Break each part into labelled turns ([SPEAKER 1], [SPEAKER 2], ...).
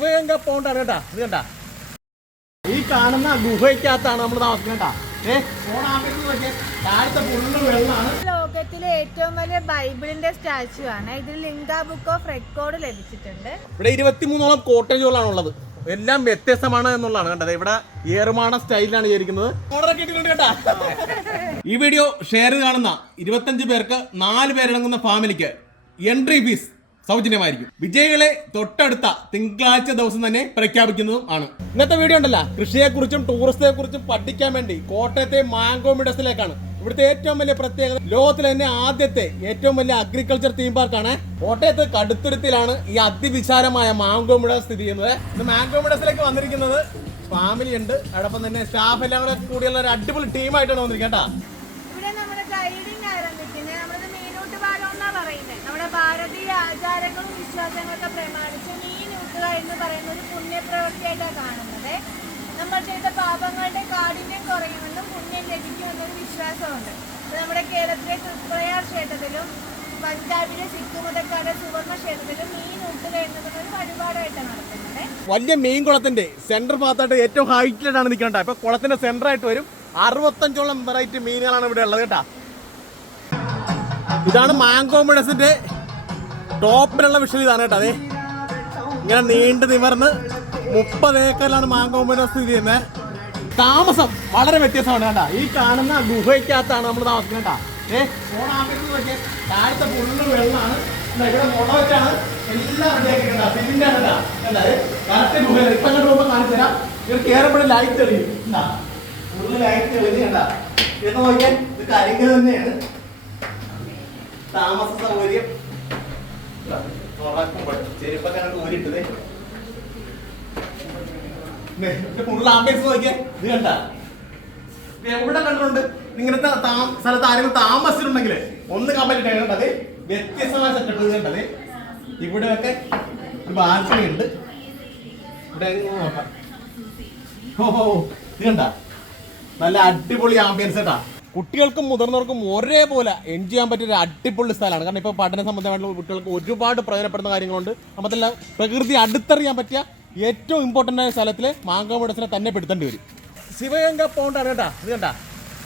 [SPEAKER 1] ശിവഗംഗ പോണ്ടാണ് കേട്ടാ. ഇത് കണ്ട. ഈ കാണുന്ന ഗുഹയ്ക്കകത്താണ് നമ്മൾ താഴത്തെ
[SPEAKER 2] ലോകത്തിലെ ഏറ്റവും വലിയ ബൈബിളിന്റെ സ്റ്റാച്ചു ആണ്. ഇതിൽ ലിങ്ക ബുക്ക് ഓഫ് റെക്കോർഡ് ലഭിച്ചിട്ടുണ്ട്.
[SPEAKER 1] ഇവിടെ ഇരുപത്തിമൂന്നോളം കോട്ടേജുകളാണ് ഉള്ളത് എല്ലാം വ്യത്യസ്തമാണ് എന്നുള്ളതാണ് കണ്ടത്. ഇവിടെ ഏറുമാണ സ്റ്റൈലിലാണ് ചെയ്തിരിക്കുന്നത്. ഓർഡർ കേട്ടാ. ഈ വീഡിയോ ഷെയർ കാണുന്ന ഇരുപത്തഞ്ച് പേർക്ക് നാല് പേരടങ്ങുന്ന ഫാമിലിക്ക് എൻട്രി ഫീസ് സൗജന്യമായിരിക്കും. വിജയികളെ തൊട്ടടുത്ത തിങ്കളാഴ്ച ദിവസം തന്നെ പ്രഖ്യാപിക്കുന്നതും ആണ്. ഇന്നത്തെ വീഡിയോ ഉണ്ടല്ല. കൃഷിയെക്കുറിച്ചും ടൂറിസത്തെ കുറിച്ചും പഠിക്കാൻ വേണ്ടി കോട്ടയത്തെ മാംഗോ മിഡസിലേക്കാണ്. ഇവിടുത്തെ ഏറ്റവും വലിയ പ്രത്യേകത ലോകത്തിലെ തന്നെ ആദ്യത്തെ ഏറ്റവും വലിയ അഗ്രികൾച്ചർ തീം പാർക്കാണ് കോട്ടയത്ത് കടുത്തുരുത്തിലാണ് ഈ അതിവിശാലമായ മാംഗോ മിഡസ് സ്ഥിതി ചെയ്യുന്നത്. ഇന്ന് മാംഗോ മിഡസിലേക്ക് വന്നിരിക്കുന്നത് ഫാമിലി ഉണ്ട്. അതോടൊപ്പം തന്നെ സ്റ്റാഫ് എല്ലാം കൂടെ കൂടിയുള്ള ഒരു അടിപൊളി ടീമായിട്ടാണ് വന്നിരിക്കുന്നത് കേട്ടാ
[SPEAKER 2] ഇവിടെ നമ്മുടെ ഗൈഡിങ് ആരംഭിക്കുന്നത് നമ്മളത് മീനൂട്ട് പാലം എന്നാ പറയുന്നത് നമ്മുടെ ഭാരതീയ ആചാരങ്ങളും വിശ്വാസങ്ങളൊക്കെ പ്രമാണിച്ച് മീൻ മീനൂട്ടുക എന്ന് പറയുന്ന ഒരു പുണ്യപ്രവൃത്തിയായിട്ടാണ് കാണുന്നത്. നമ്മൾ ചെയ്ത പാപങ്ങളുടെ കാഠിന്യം കുറയുമെന്നും പുണ്യം ലഭിക്കുമെന്നൊരു വിശ്വാസമുണ്ട്. നമ്മുടെ കേരളത്തിലെ തൃപ്രയാർ ക്ഷേത്രത്തിലും പഞ്ചാബിലെ സിക്കുമതക്കാരുടെ സുവർണ ക്ഷേത്രത്തിലും മീൻ മീനൂട്ടുക എന്നതൊരു വഴിപാടായിട്ടാണ് നടത്തുന്നത്
[SPEAKER 1] വലിയ മീൻ കുളത്തിന്റെ സെന്റർ ഭാഗത്തായിട്ട് ഏറ്റവും ഹൈറ്റിലാണ് നിൽക്കേണ്ടത്. ഇപ്പൊ കുളത്തിന്റെ സെന്റർ ആയിട്ട് വരും. അറുപത്തഞ്ചോളം വെറൈറ്റി മീനുകളാണ് ഇവിടെ ഉള്ളത് കേട്ടാ. ഇതാണ് മാംഗോ ടോപ്പിലുള്ള വിഷയം ഇതാണ് കേട്ടോ അതെ. ഇങ്ങനെ നീണ്ടു നിവർന്ന് മുപ്പത് ഏക്കറിലാണ് മാങ്കോമ്പിനോ സ്ഥിതി ചെയ്യുന്നത് താമസം വളരെ വ്യത്യസ്തമാണ് കേട്ടോ. ഈ കാണുന്ന ഗുഹയ്ക്കകത്താണ് നമ്മൾ താമസിക്കുന്നത് കേട്ടോ. ഏ ഫോണാമ്പേക്ക് നോക്കിയേ. താഴത്തെ ഫുള്ള് വെള്ളമാണ്. ഇവിടെ മുള എല്ലാം കണ്ടാ? കറക്റ്റ് ഗുഹ ഇപ്പം അങ്ങോട്ട് പോകുമ്പോൾ കാണിച്ചു തരാം. ഇവിടെ കയറുമ്പോഴും ലൈറ്റ് തെളിയും. എന്താ ഫുള്ള് ലൈറ്റ് തെളിഞ്ഞ് കണ്ടാ ഇത് നോക്കിയാൽ ഇത് കരിങ്ക തന്നെയാണ്. താമസ സൗകര്യം. എവിടെ കണ്ടിട്ടുണ്ട്? ഇങ്ങനത്തെ സ്ഥലത്ത് ആരെങ്കിലും താമസിച്ചിട്ടുണ്ടെങ്കിൽ ഒന്ന് കമ്പനി കഴിഞ്ഞത് വ്യത്യസ്തമായ സെറ്റപ്പ് കണ്ടത് ഇവിടെ ഒക്കെ ഒരു ബാൽക്കണി ഉണ്ട്. ഇവിടെ ഓഹോ ഇത് കണ്ട? നല്ല അടിപൊളി ആംബിയൻസ് കേട്ടാ കുട്ടികൾക്കും മുതിർന്നവർക്കും ഒരേപോലെ എൻജോയ് ചെയ്യാൻ പറ്റിയ ഒരു അടിപൊളി സ്ഥലമാണ്. കാരണം ഇപ്പോൾ പഠന സംബന്ധമായിട്ടുള്ള കുട്ടികൾക്ക് ഒരുപാട് പ്രയോജനപ്പെടുന്ന കാര്യങ്ങളുണ്ട്. നമ്മളെ പ്രകൃതി അടുത്തറിയാൻ പറ്റിയ ഏറ്റവും ഇമ്പോർട്ടന്റ് ആയ സ്ഥലത്തിൽ മാങ്കാമൂടസിനെ തന്നെ പെടുത്തേണ്ടി വരും. ശിവഗംഗ പോണ്ടാണ് കേട്ടാ. ഇത് കണ്ടാ?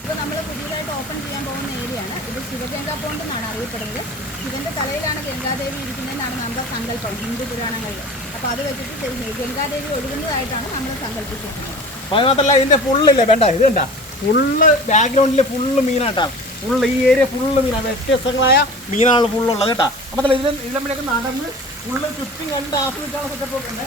[SPEAKER 3] ഇപ്പോൾ നമ്മൾ പുതിയതായിട്ട് ഓപ്പൺ ചെയ്യാൻ പോകുന്ന ഏരിയയാണ് ഇത് ശിവഗംഗ പോണ്ട് എന്നാണ് അറിയപ്പെടുന്നത്. ശിവന്റെ തലയിലാണ് ഗംഗാദേവി ഇരിക്കുന്നതെന്നാണ് നമ്മുടെ സങ്കല്പം. ഹിന്ദു പുരാണങ്ങളിൽ. അപ്പോൾ അത് വെച്ചിട്ട് ഗംഗാദേവി ഒഴുകുന്നതായിട്ടാണ് നമ്മൾ സങ്കല്പിച്ചിരിക്കുന്നത്.
[SPEAKER 1] അപ്പോൾ അത് മാത്രമല്ല ഇതിന്റെ ഫുള്ളില്ലേ വേണ്ട ഇത് കണ്ടാ? ഫുള്ള് ബാക്ക്ഗ്രൗണ്ടിൽ ഫുള്ള് മീനാട്ടാ ഫുള്ള് ഈ ഏരിയ ഫുള്ള് മീനാണ് വ്യത്യസ്തങ്ങളായ മീനാണ് ഫുള്ളുള്ളത് കേട്ടോ അപ്പോൾ ഇതിൽ ഇതിലമ്മിലൊക്കെ നടന്ന് ഫുള്ള് ചുറ്റും കണ്ട് ആസ്വദിച്ചാണ് സെറ്റപ്പ് ഉണ്ട്.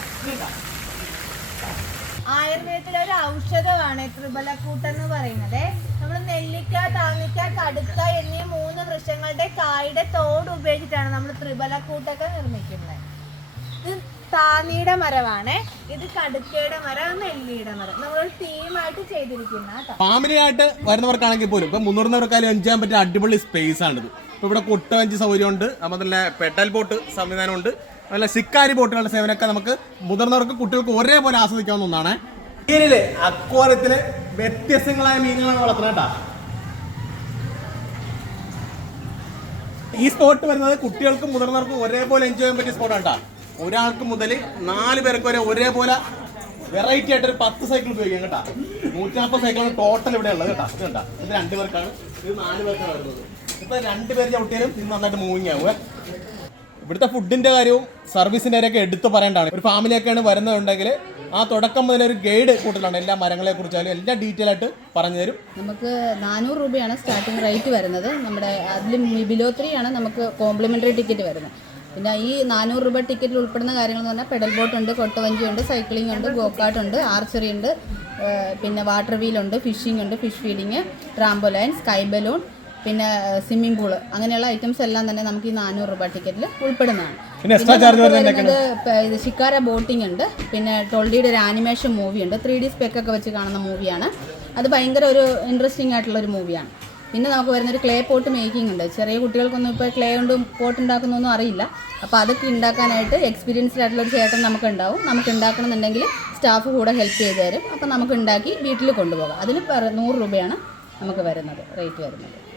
[SPEAKER 2] ആയുർവേദത്തിലെ ഒരു ഔഷധമാണ് ത്രിബലക്കൂട്ട് എന്ന് പറയുന്നത്. നമ്മൾ നെല്ലിക്ക താങ്ങിക്ക കടുക്ക എന്നീ മൂന്ന് വൃക്ഷങ്ങളുടെ കായുടെ തോട് ഉപയോഗിച്ചിട്ടാണ് നമ്മൾ ത്രിബലക്കൂട്ടൊക്കെ നിർമ്മിക്കുന്നത്. താന്നിയുടെ മരമാണ്. ഇത് കടുക്കയുടെ മരം നെല്ലിയുടെ മരം. നമ്മളൊരു ടീമായിട്ട് ചെയ്തിരിക്കുന്ന കേട്ടോ.
[SPEAKER 1] ഫാമിലി ആയിട്ട് വരുന്നവർക്കാണെങ്കിൽ പോലും ഇപ്പൊ മുന്നൂറുന്നവർക്കാലും എൻജോയ് ചെയ്യാൻ പറ്റിയ അടിപൊളി സ്പേസ് ആണിത്. ഇപ്പൊ ഇവിടെ കൊട്ടവഞ്ചി സൗകര്യമുണ്ട് അതുപോലെ തന്നെ പെഡൽ ബോട്ട് സംവിധാനമുണ്ട് നല്ല ശിക്കാരി ബോട്ടുകളുടെ സേവനമൊക്കെ നമുക്ക് മുതിർന്നവർക്ക് കുട്ടികൾക്ക് ഒരേപോലെ ആസ്വദിക്കാവുന്ന ഒന്നാണ്. മീനിലെ അക്വാറിയത്തിൽ വ്യത്യസ്തങ്ങളായ മീനുകളാണ് വളർത്തുന്നത് കേട്ടാ. ഈ സ്പോട്ട് വരുന്നത് കുട്ടികൾക്കും മുതിർന്നവർക്കും ഒരേപോലെ എൻജോയ് ചെയ്യാൻ പറ്റിയ സ്പോട്ടാണ് കേട്ടോ. ഒരാൾക്ക് മുതൽ നാല് പേർക്ക് വരെ ഒരേപോലെ വെറൈറ്റി ആയിട്ട് ഒരു പത്ത് സൈക്കിൾ ഉപയോഗിക്കാം കേട്ടോ. നൂറ്റി നാൽപ്പത് സൈക്കിളാണ് ടോട്ടൽ ഇവിടെ ഉള്ളത് കേട്ടോ. ഇത് കേട്ടോ ഇത് രണ്ട് പേർക്കാണ്. ഇത് നാല് പേർക്കാണ് വരുന്നത്. ഇപ്പൊ രണ്ട് പേര് ചവിട്ടിയാലും ഇത് നന്നായിട്ട് മൂവിങ് ആവുക ഇവിടുത്തെ ഫുഡിന്റെ കാര്യവും സർവീസിന്റെ കാര്യമൊക്കെ എടുത്തു പറയേണ്ടതാണ്. ഒരു ഫാമിലിയൊക്കെയാണ് വരുന്നതുണ്ടെങ്കിൽ ആ തുടക്കം മുതൽ ഒരു ഗൈഡ് കൂട്ടലാണ് എല്ലാ മരങ്ങളെ കുറിച്ചാലും എല്ലാം ഡീറ്റെയിൽ ആയിട്ട് പറഞ്ഞു തരും.
[SPEAKER 3] നമുക്ക് നാനൂറ് രൂപയാണ് സ്റ്റാർട്ടിംഗ് റേറ്റ് വരുന്നത്. നമ്മുടെ അതിൽ ബിലോ ത്രീ ആണ് നമുക്ക് കോംപ്ലിമെന്ററി ടിക്കറ്റ് വരുന്നത്. പിന്നെ ഈ നാനൂറ് രൂപ ടിക്കറ്റിൽ ഉൾപ്പെടുന്ന കാര്യങ്ങൾ എന്ന് പറഞ്ഞാൽ പെഡൽ ബോട്ട് ഉണ്ട് കൊട്ടവഞ്ചി ഉണ്ട് സൈക്ലിംഗ് ഉണ്ട് ഗോക്കാട്ട് ഉണ്ട് ആർച്ചറി ഉണ്ട് പിന്നെ വാട്ടർ വീലുണ്ട് ഫിഷിംഗ് ഉണ്ട് fish feeding trampoline sky balloon പിന്നെ സ്വിമ്മിംഗ് പൂൾ അങ്ങനെയുള്ള ഐറ്റംസ് എല്ലാം തന്നെ നമുക്ക് ഈ നാനൂറ് രൂപ ടിക്കറ്റിൽ ഉൾപ്പെടുന്നതാണ്.
[SPEAKER 1] പിന്നെ
[SPEAKER 3] ഇത് ഷിക്കാര ബോട്ടിംഗ് ഉണ്ട് പിന്നെ ടൊൾഡിയുടെ ഒരു ആനിമേഷൻ മൂവി ഉണ്ട് ത്രീ ഡി സ്പെക്കൊക്കെ വെച്ച് കാണുന്ന മൂവിയാണ് അത് ഭയങ്കര ഒരു ഇൻട്രസ്റ്റിംഗ് ആയിട്ടുള്ള ഒരു മൂവിയാണ് പിന്നെ നമുക്ക് വരുന്നൊരു ക്ലേ പോട്ട് മേക്കിംഗ് ഉണ്ട്. ചെറിയ കുട്ടികൾക്കൊന്നും ഇപ്പോൾ ക്ലേ കൊണ്ട് പോട്ട് ഉണ്ടാക്കുന്നൊന്നും അറിയില്ല. അപ്പോൾ അതൊക്കെ ഉണ്ടാക്കാനായിട്ട് എക്സ്പീരിയൻസ്ഡ് ആയിട്ടുള്ള ഒരു ചേട്ടൻ നമുക്ക് ഉണ്ടാവും നമുക്ക് ഉണ്ടാക്കണമെന്നുണ്ടെങ്കിൽ സ്റ്റാഫ് കൂടെ ഹെൽപ്പ് ചെയ്ത് തരും. അപ്പോൾ നമുക്ക് ഉണ്ടാക്കി വീട്ടിൽ കൊണ്ടുപോകാം. പെർ- നൂറ് രൂപയാണ് നമുക്ക് വരുന്നത് റേറ്റ് വരുന്നത്.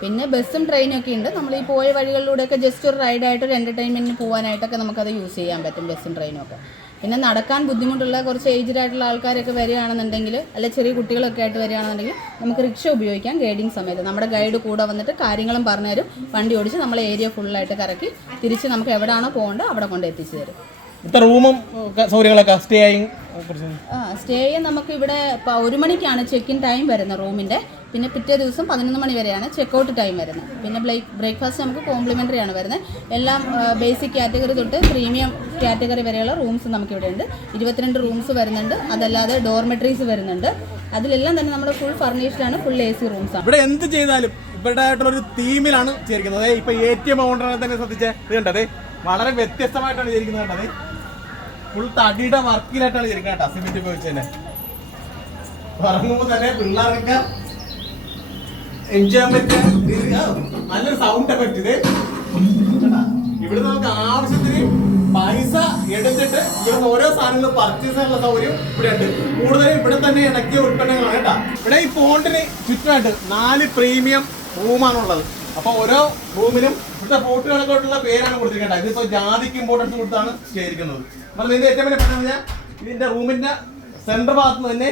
[SPEAKER 3] പിന്നെ ബസ്സും ട്രെയിനും ഒക്കെ ഉണ്ട്. നമ്മൾ ഈ പോയ വഴികളിലൂടെയൊക്കെ ജസ്റ്റ് ഒരു റൈഡായിട്ട് ഒരു എന്റർടൈൻമെന്റിന് പോകാനായിട്ടൊക്കെ നമുക്കത് യൂസ് ചെയ്യാൻ പറ്റും ബസ്സും ട്രെയിനും ഒക്കെ. പിന്നെ നടക്കാൻ ബുദ്ധിമുട്ടുള്ള കുറച്ച് ഏജ്ഡ് ആയിട്ടുള്ള ആൾക്കാരൊക്കെ വരികയാണെന്നുണ്ടെങ്കിൽ അല്ലെ ചെറിയ കുട്ടികളൊക്കെ ആയിട്ട് വരികയാണെന്നുണ്ടെങ്കിൽ നമുക്ക് റിക്ഷ ഉപയോഗിക്കാം ഗൈഡിങ് സമയത്ത്. നമ്മുടെ ഗൈഡ് കൂടെ വന്നിട്ട് കാര്യങ്ങളും പറഞ്ഞുതരും. വണ്ടി ഓടിച്ച് നമ്മളെ ഏരിയ ഫുള്ളായിട്ട് കറക്കി തിരിച്ച് നമുക്ക് എവിടെയാണോ പോകേണ്ടത് അവിടെ കൊണ്ട് എത്തിച്ചു തരും.
[SPEAKER 1] ഇത്ര റൂമും സൗകര്യങ്ങളൊക്കെ സ്റ്റേ ആയി കുറിച്ച്
[SPEAKER 3] ആ സ്റ്റേ നമുക്ക് ഇവിടെ ഒരു മണിക്കാണ് ചെക്ക് ഇൻ ടൈം വരുന്നത് റൂമിന്റെ. പിന്നെ പിറ്റേ ദിവസം പതിനൊന്ന് മണി വരെയാണ് ചെക്ക് ഔട്ട് ടൈം വരുന്നത്. പിന്നെ ബ്രേക്ക്ഫാസ്റ്റ് നമുക്ക് കോംപ്ലിമെന്ററി ആണ് വരുന്നത്. എല്ലാം ബേസിക് കാറ്റഗറി തൊട്ട് പ്രീമിയം കാറ്റഗറി വരെയുള്ള റൂംസ് നമുക്ക് ഇവിടെ ഉണ്ട്. ഇരുപത്തിരണ്ട് റൂംസ് വരുന്നുണ്ട്. അതല്ലാതെ ഡോർമെട്രീസ് വരുന്നുണ്ട്. അതിലെല്ലാം തന്നെ നമ്മൾ ഫുൾ ഫർണിഷ്ഡ് ആണ് ഫുൾ എ സി റൂംസ് ആണ്.
[SPEAKER 1] ഇവിടെ എന്ത് ചെയ്താലും ഇവരുടെ ആയിട്ടുള്ള ഒരു തീമിലാണ് ചേർക്കുന്നത് അതായത് ഇപ്പൊ എ ടി എം തന്നെ ശ്രദ്ധിച്ചേ. ഇത് കണ്ടത് വളരെ വ്യത്യസ്തമായിട്ടാണ് ചേരിക്കുന്നത് കണ്ടത് ഫുൾ തടിയുടെ വർക്കിലായിട്ടാണ് ചേരിക്കുന്നത് കേട്ടോ സിമെന്റ് ഉപയോഗിച്ച് തന്നെ തന്നെ പിള്ളേർക്ക് എൻജോയ് പറ്റിയ നല്ലൊരു സൗണ്ട് എഫക്റ്റ് ഇത്? ഇവിടെ നമുക്ക് ആവശ്യത്തിന് പൈസ എടുത്തിട്ട് ഇവിടുന്ന് ഓരോ സാധനങ്ങളും പർച്ചേസ് ചെയ്യാനുള്ള സൗകര്യം ഇവിടെ ഉണ്ട് കൂടുതലും ഇവിടെ തന്നെ ഇണക്കിയ ഉൽപ്പന്നങ്ങളാണ് കേട്ടോ. ഇവിടെ ഈ ഫോണ്ടിന് ചുറ്റുമായിട്ട് നാല് പ്രീമിയം റൂമാണുള്ളത് അപ്പൊ ഓരോ റൂമിലും ഇവിടുത്തെ ഫോട്ടുകളൊക്കെയുള്ള പേരാണ് കൊടുത്തിരിക്കേണ്ടത്. ഇതിപ്പോ ജാതിക്ക് ഇമ്പോർട്ടൻസ് കൊടുത്താണ് ചെയ്തിരിക്കുന്നത്. നമ്മൾ ഇതിന്റെ ഏറ്റവും വലിയ പ്രശ്നം ഇതിന്റെ റൂമിന്റെ സെന്റർ ഭാഗത്ത് നിന്ന് തന്നെ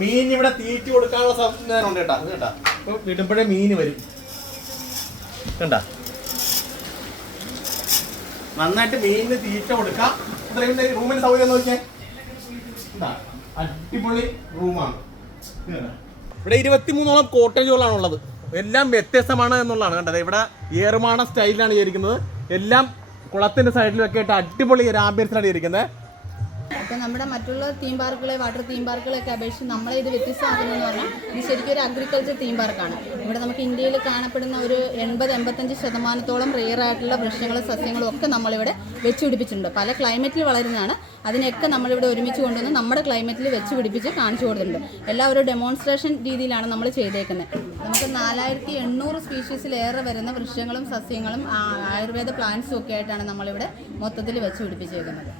[SPEAKER 1] മീൻ ഇവിടെ തീറ്റി കൊടുക്കാനുള്ള സംവിധാനം ഉണ്ട് കേട്ടോ കേട്ടാ ഇപ്പൊ വിടുമ്പോഴേ മീൻ വരും. കണ്ട? നന്നായിട്ട് മീനിന് തീറ്റ കൊടുക്കാം. അത്രയും റൂമിന്റെ സൗകര്യം നോക്കിയേ? അടിപൊളി റൂമാണ്. ഇവിടെ ഇരുപത്തിമൂന്നോളം കോട്ടേജുകളാണ് ഉള്ളത് എല്ലാം വ്യത്യസ്തമാണ് എന്നുള്ളതാണ് കണ്ടത്. ഇവിടെ ഏറുമാണ സ്റ്റൈലിലാണ് ചെയ്തിരിക്കുന്നത് എല്ലാം കുളത്തിന്റെ സൈഡിലൊക്കെ ആയിട്ട് അടിപൊളി ഒരു ആംബിയൻസിലാണ് ചെയ്തിരിക്കുന്നത്
[SPEAKER 3] അപ്പോൾ നമ്മുടെ മറ്റുള്ള തീം പാർക്കുകളെ വാട്ടർ തീം പാർക്കുകളൊക്കെ അപേക്ഷിച്ച് നമ്മളെ ഇത് വ്യത്യസ്തമാക്കുന്നതെന്ന് പറഞ്ഞാൽ ഇത് ശരിക്കും ഒരു അഗ്രികൾച്ചർ തീം പാർക്കാണ് ഇവിടെ നമുക്ക് ഇന്ത്യയിൽ കാണപ്പെടുന്ന ഒരു എൺപത് എൺപത്തഞ്ച് ശതമാനത്തോളം റിയർ ആയിട്ടുള്ള വൃക്ഷങ്ങളും സസ്യങ്ങളും ഒക്കെ നമ്മളിവിടെ വെച്ച് പിടിപ്പിച്ചിട്ടുണ്ട്. പല ക്ലൈമറ്റിൽ വളരുന്നതാണ്. അതിനെയൊക്കെ നമ്മളിവിടെ ഒരുമിച്ച് കൊണ്ടുവന്ന് നമ്മുടെ ക്ലൈമറ്റിൽ വെച്ച് പിടിപ്പിച്ച് കാണിച്ചു കൊടുത്തിട്ടുണ്ട്. എല്ലാം ഒരു ഡെമോൺസ്ട്രേഷൻ രീതിയിലാണ് നമ്മൾ ചെയ്തേക്കുന്നത്. നമുക്ക് നാലായിരത്തി എണ്ണൂറ് സ്പീഷീസിലേറെ വരുന്ന വൃക്ഷങ്ങളും സസ്യങ്ങളും ആയുർവേദ പ്ലാന്റ്സും ഒക്കെ ആയിട്ടാണ് നമ്മളിവിടെ മൊത്തത്തിൽ വെച്ച് പിടിപ്പിച്ചേക്കുന്നത്.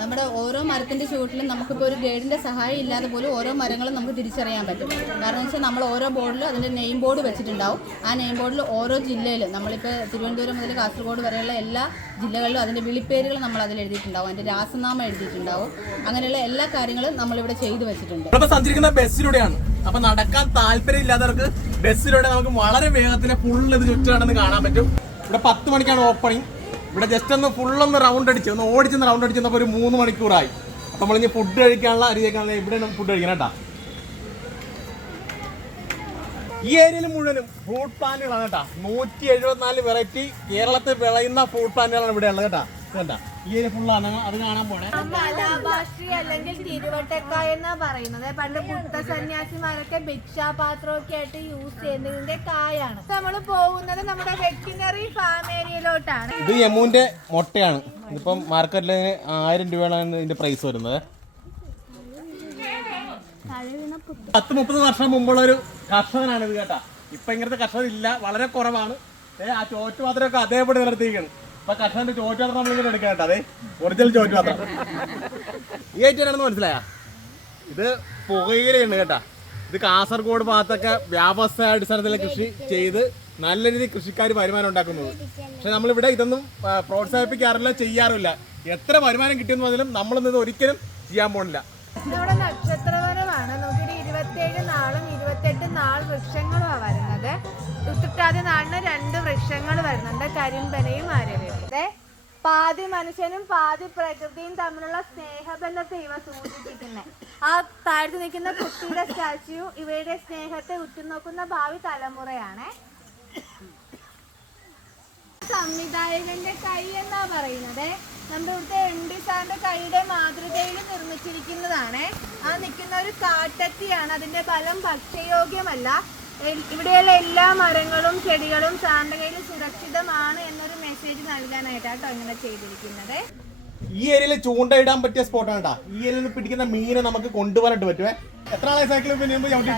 [SPEAKER 3] നമ്മുടെ ഓരോ മരത്തിന്റെ ചുവട്ടിലും നമുക്കിപ്പോൾ ഒരു ഗൈഡിന്റെ സഹായം ഇല്ലാതെ പോലും ഓരോ മരങ്ങളും നമുക്ക് തിരിച്ചറിയാൻ പറ്റും. കാരണം വെച്ചാൽ നമ്മൾ ഓരോ ബോർഡിലും അതിന്റെ നെയിം ബോർഡ് വെച്ചിട്ടുണ്ടാവും. ആ നെയിം ബോർഡിൽ ഓരോ ജില്ലയിലും നമ്മളിപ്പോൾ തിരുവനന്തപുരം മുതൽ കാസർഗോഡ് വരെയുള്ള എല്ലാ ജില്ലകളിലും അതിന്റെ വിളിപ്പേരുകൾ നമ്മൾ അതിൽ എഴുതിയിട്ടുണ്ടാവും. അതിന്റെ രാസനാമം എഴുതിയിട്ടുണ്ടാവും. അങ്ങനെയുള്ള എല്ലാ കാര്യങ്ങളും നമ്മളിവിടെ ചെയ്തു വെച്ചിട്ടുണ്ട്.
[SPEAKER 1] അപ്പോൾ സഞ്ചരിക്കുന്ന ബസ്സിലൂടെയാണ്. അപ്പോൾ നടക്കാൻ താല്പര്യം ഇല്ലാത്തവർക്ക് ബസ്സിലൂടെ നമുക്ക് വളരെ വേഗത്തിൽ ഫുള്ള് ഇത് ചുറ്റാണെന്ന് കാണാൻ പറ്റും. ഇവിടെ പത്ത് മണിക്കാണ് ഓപ്പണിങ് ഇവിടെ ജസ്റ്റ് ഒന്ന് ഫുള്ളൊന്ന് റൗണ്ട് അടിച്ച് ഒന്ന് ഓടിച്ചൊന്ന് റൗണ്ട് അടിച്ചപ്പോൾ ഒരു മൂന്ന് മണിക്കൂറായി. ഇനി ഫുഡ് കഴിക്കാനുള്ള അരിയൊക്കെ ഇവിടെ ഫുഡ് കഴിക്കണം കേട്ടാ. ഈ ഏരിയയിൽ മുഴുവനും ഫ്രൂട്ട് പ്ലാന്റുകളാണ് കേട്ടാ. നൂറ്റി എഴുപത്തിനാല് വെറൈറ്റി കേരളത്തിൽ വിളയുന്ന ഫ്രൂട്ട് പ്ലാന്റുകളാണ് ഇവിടെ ഉള്ളത് കേട്ടാ. കേട്ടാ ഈ ഒരു ഫുള്ളാണ് അത് കാണാൻ പോണേ.
[SPEAKER 2] മലാഭാഷി അല്ലെങ്കിൽ തിരുവട്ടക്കായ എന്നാ പറയുന്നത്. പണ്ട് പുത്ത സന്യാസിമാരൊക്കെ ഭിക്ഷാപാത്രമൊക്കെ ആയിട്ട് യൂസ് ചെയ്യുന്നതിന്റെ കായാണ്. നമ്മൾ പോകുന്നത് നമ്മുടെ വെറ്റിനറി ഫാം ഏരിയയിലോട്ടാണ്
[SPEAKER 1] ഇത് യമുന്റെ മുട്ടയാണ്. ഇതിപ്പം മാർക്കറ്റിൽ ആയിരം രൂപയാണ് ഇതിന്റെ പ്രൈസ് വരുന്നത്. പത്ത് മുപ്പത് വർഷം മുമ്പുള്ള ഒരു കർഷകനാണ് ഇത് കേട്ടാ. ഇപ്പൊ ഇങ്ങനത്തെ കർഷകർ ഇല്ല വളരെ കുറവാണ്. ആ ചോറ്റുപാത്രമൊക്കെ അതേപോലെ നിലനിർത്തിയിരിക്കണം. ഇപ്പൊ കർഷകന്റെ ചോറ്റുപാത്രം നമ്മളിങ്ങനെ എടുക്കാം കേട്ടോ. അതെ ഒറിജിനൽ ചോറ്റുപാത്രം ഈ ഐറ്റാണെന്ന് മനസ്സിലായ? ഇത് പുകയിലയാണ് കേട്ടാ. ഇത് കാസർഗോഡ് ഭാഗത്തൊക്കെ വ്യാവസായ അടിസ്ഥാനത്തിൽ കൃഷി ചെയ്ത് നല്ല രീതിയിൽ കൃഷിക്കാർ വരുമാനം ഉണ്ടാക്കുന്നത്. പക്ഷെ നമ്മളിവിടെ ഇതൊന്നും പ്രോത്സാഹിപ്പിക്കാറില്ല ചെയ്യാറില്ല. എത്ര വരുമാനം കിട്ടിയെന്ന് പറഞ്ഞാലും നമ്മളൊന്നും ഇത് ഒരിക്കലും ചെയ്യാൻ പോണില്ല.
[SPEAKER 2] നമ്മുടെ നക്ഷത്രവനമാണ്. നമുക്കിവിടെ ഇരുപത്തിയേഴ് നാളും ഇരുപത്തെട്ട് നാൾ വൃക്ഷങ്ങളുമാണ് വരുന്നത്. ഉത്രട്ടാതി നാളിന് രണ്ട് വൃക്ഷങ്ങൾ വരുന്നുണ്ട്. കരിമ്പനയും ആര്യവയും അതെ. പാതി മനുഷ്യനും പാതി പ്രകൃതിയും തമ്മിലുള്ള സ്നേഹബന്ധത്തെ ഇവ സൂചിപ്പിക്കുന്നത് ആ താഴ്ത്തി നിൽക്കുന്ന കുട്ടിയുടെ സ്റ്റാച്യു ഇവയുടെ സ്നേഹത്തെ ഉറ്റുനോക്കുന്ന ഭാവി തലമുറയാണ്. സംവിധായകന്റെ കൈ എന്നാ പറയുന്നത്? നമ്മുടെ ഇവിടുത്തെ എം ഡി സാറിന്റെ കൈയുടെ മാതൃകയിൽ നിർമ്മിച്ചിരിക്കുന്നതാണ്. ആ നിൽക്കുന്ന ഒരു കാട്ടത്തിയാണ്. അതിന്റെ ഫലം ഭക്ഷ്യയോഗ്യമല്ല. ഇവിടെയുള്ള എല്ലാ മരങ്ങളും ചെടികളും സാറിന്റെ കയ്യിൽ സുരക്ഷിതമാണ് എന്നൊരു മെസ്സേജ് നൽകാനായിട്ടാട്ടോ ഇങ്ങനെ ചെയ്തിരിക്കുന്നത്.
[SPEAKER 1] ഈ ഏരിയയിൽ ചൂണ്ടയിടാൻ പറ്റിയ സ്പോട്ടാണ് കേട്ടോ ഈ ഏരിയയിൽ പിടിക്കുന്ന മീനെ നമുക്ക് കൊണ്ടുപോകാനായിട്ട് പറ്റുമേ എത്ര ആളെ സൈക്കിൾ പിന്നെ
[SPEAKER 3] ശാന്തി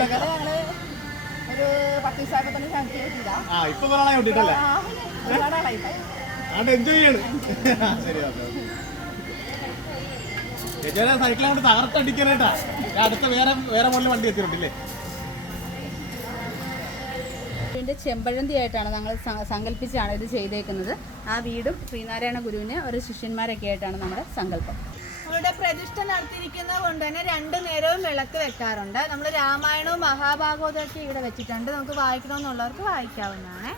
[SPEAKER 1] ആ ഇപ്പൊ കുറെ ആളെ അതുകൊണ്ട് എൻജോയ് ചെയ്യാണ്. ശരി ചേച്ചിയുടെ സൈക്കിൾ കൊണ്ട് തകർത്തടിക്കാനായിട്ടാ. അടുത്ത വേറെ വേറെ മോഡൽ വണ്ടി എത്തിയിട്ടുണ്ടല്ലേ
[SPEAKER 3] ഇതിന്റെ ചെമ്പഴന്തി ആയിട്ടാണ് ഞങ്ങൾ സങ്കല്പിച്ചാണ് ഇത് ചെയ്തേക്കുന്നത്. ആ വീടും ശ്രീനാരായണ ഗുരുവിന് ഒരു ശിഷ്യന്മാരൊക്കെ ആയിട്ടാണ് നമ്മുടെ സങ്കല്പം.
[SPEAKER 2] ഇവിടെ പ്രതിഷ്ഠ നടത്തിയിരിക്കുന്നത് കൊണ്ട് തന്നെ രണ്ടു നേരവും വിളക്ക് വെക്കാറുണ്ട്. നമ്മൾ രാമായണവും മഹാഭാഗവതവും ഇവിടെ വെച്ചിട്ടുണ്ട്. നമുക്ക് വായിക്കണമെന്നുള്ളവർക്ക് വായിക്കാവുന്നതാണ്.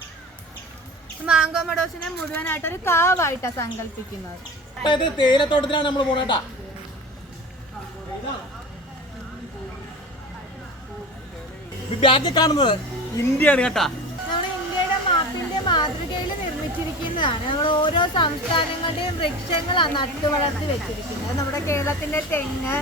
[SPEAKER 2] മാങ്കോമഡോസിനെ മുഴുവനായിട്ട് ഒരു കാവായിട്ടാണ് സങ്കല്പിക്കുന്നത്.
[SPEAKER 1] ഇത് തേയിലത്തോട്ടത്തിലാണ് നമ്മൾ പോണേട്ടാ കാണുന്നത്. ഇന്ത്യയാണ് കേട്ടാ.
[SPEAKER 2] ഇന്ത്യയുടെ മാപ്പിന്റെ മാതൃകയിൽ നിർമ്മിച്ചിരിക്കുന്നതാണ്. നമ്മൾ ഓരോ സംസ്ഥാനങ്ങളുടെയും വൃക്ഷങ്ങളാണ് നട്ടു വളർത്തി വെച്ചിരിക്കുന്നത്. നമ്മുടെ കേരളത്തിന്റെ തെങ്ങ്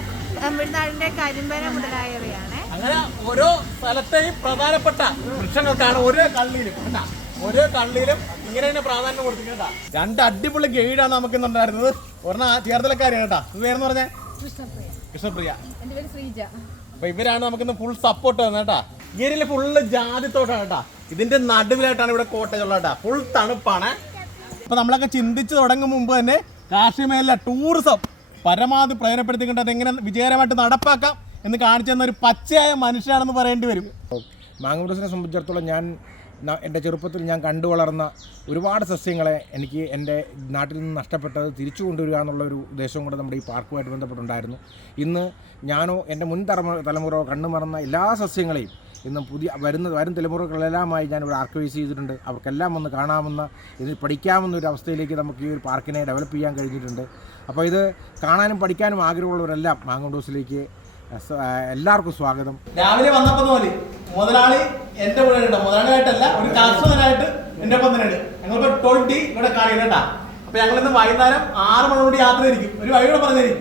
[SPEAKER 2] തമിഴ്നാടിന്റെ കരിമ്പന മുതലായവയാണ്.
[SPEAKER 1] അങ്ങനെ ഓരോ സ്ഥലത്തെയും പ്രധാനപ്പെട്ട വൃക്ഷങ്ങൾക്കാണ് ഓരോ കള്ളിയിലും കേട്ടാ ഓരോ കള്ളിയിലും ഇങ്ങനെ തന്നെ പ്രാധാന്യം കൊടുത്തിട്ടുണ്ട് കേട്ടാ. രണ്ട് അടിപൊളി ഗൈഡാണ് നമുക്ക് ഇന്നുണ്ടായിരുന്നത് ഒരെണ്ണം ആ ചേർത്തലക്കാരി കേട്ടാ. ഇത് പേരെന്ന് പറഞ്ഞേ?
[SPEAKER 2] കൃഷ്ണപ്രിയ.
[SPEAKER 1] കൃഷ്ണപ്രിയ.
[SPEAKER 2] എന്റെ പേര് ശ്രീജ.
[SPEAKER 1] അപ്പൊ ഇവരാണ് നമുക്കിന്ന് ഫുൾ സപ്പോർട്ട് തന്നെ കേട്ടാ. ഗിരിയിൽ ഫുള്ള് ജാതിത്തോട്ടാണ് കേട്ടാ. ഇതിന്റെ നടുവിലായിട്ടാണ് ഇവിടെ കോട്ടയുള്ള കേട്ടാ. ഫുൾ തണുപ്പാണ്. അപ്പൊ നമ്മളൊക്കെ ചിന്തിച്ചു തുടങ്ങും മുമ്പ് തന്നെ കാർഷിക മേഖല ടൂറിസം പരമാവധി പ്രയോജനപ്പെടുത്തിക്കൊണ്ട് അതെങ്ങനെ വിജയകരമായിട്ട് നടപ്പാക്കാം എന്ന് കാണിച്ചു തന്ന ഒരു പച്ചയായ മനുഷ്യനാണെന്ന് പറയേണ്ടി വരും.
[SPEAKER 4] മാങ്ങൂട്ടസിനെ സംബന്ധിച്ചിടത്തോളം ഞാൻ എന്റെ ചെറുപ്പത്തിൽ ഞാൻ കണ്ടു വളർന്ന ഒരുപാട് സസ്യങ്ങളെ എനിക്ക് എന്റെ നാട്ടിൽ നിന്ന് നഷ്ടപ്പെട്ടത് തിരിച്ചു കൊണ്ടുവരിക എന്നുള്ള ഒരു ഉദ്ദേശവും കൂടെ നമ്മുടെ ഈ പാർക്കുമായിട്ട് ബന്ധപ്പെട്ടുണ്ടായിരുന്നു. ഇന്ന് ഞാനോ എന്റെ മുൻ തലമുറ തലമുറയോ കണ്ണു മറന്ന എല്ലാ സസ്യങ്ങളെയും ഇന്ന് പുതിയ വരുന്ന വരും തലമുറകളെല്ലാമായി ഞാൻ ഇവിടെ ആർക്കൈവൈസ് ചെയ്തിട്ടുണ്ട്. അവർക്കെല്ലാം ഒന്ന് കാണാമെന്ന ഇത് പഠിക്കാമെന്ന ഒരു അവസ്ഥയിലേക്ക് നമുക്ക് ഈ ഒരു പാർക്കിനെ ഡെവലപ്പ് ചെയ്യാൻ കഴിഞ്ഞിട്ടുണ്ട്. അപ്പോൾ ഇത് കാണാനും പഠിക്കാനും ആഗ്രഹമുള്ളവരെല്ലാം മാങ്ങോണ്ടോസിലേക്ക് എല്ലാവർക്കും സ്വാഗതം.
[SPEAKER 1] രാവിലെ വന്നപ്പോ പോലെ മുതലാളി എന്റെ കൂടെ ഉണ്ട് മുതലാളിയായിട്ടല്ല ഒരു കർഷകനായിട്ട് എന്റെ ഒപ്പം തന്നെ ഉണ്ട്. ഞങ്ങളിപ്പോ ട്വന്റി ഇവിടെ കാണിക്കട്ടാ അപ്പൊ ഞങ്ങൾ ഇന്ന് വൈകുന്നേരം ആറ് മണിയോട് യാത്ര തിരിക്കും ഒരു വഴി കൂടെ പറഞ്ഞു തരും